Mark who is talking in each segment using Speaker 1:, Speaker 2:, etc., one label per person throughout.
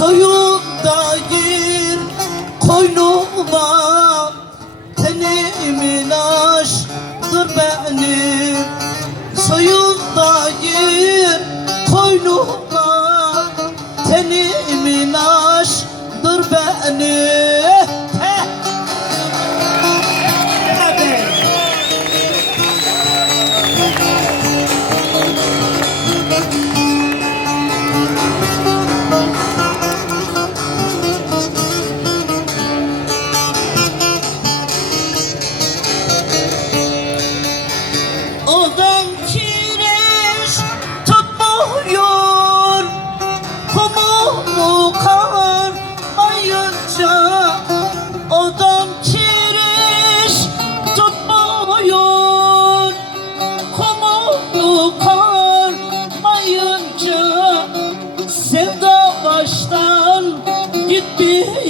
Speaker 1: Soyunda gir koynuma Tenimin aşktır benim. Soyunda gir koynuma Tenimin aşktır benim.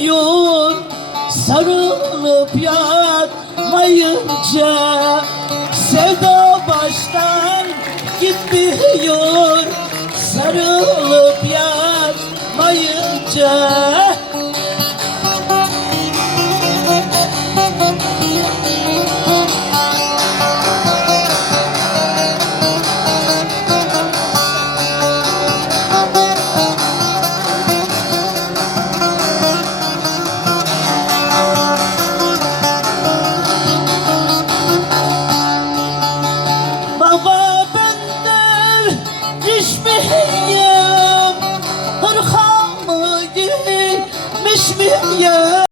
Speaker 1: Gitmiyor Sarılıp yatmayınca Sevda baştan gitmiyor Sarılıp yatmayınca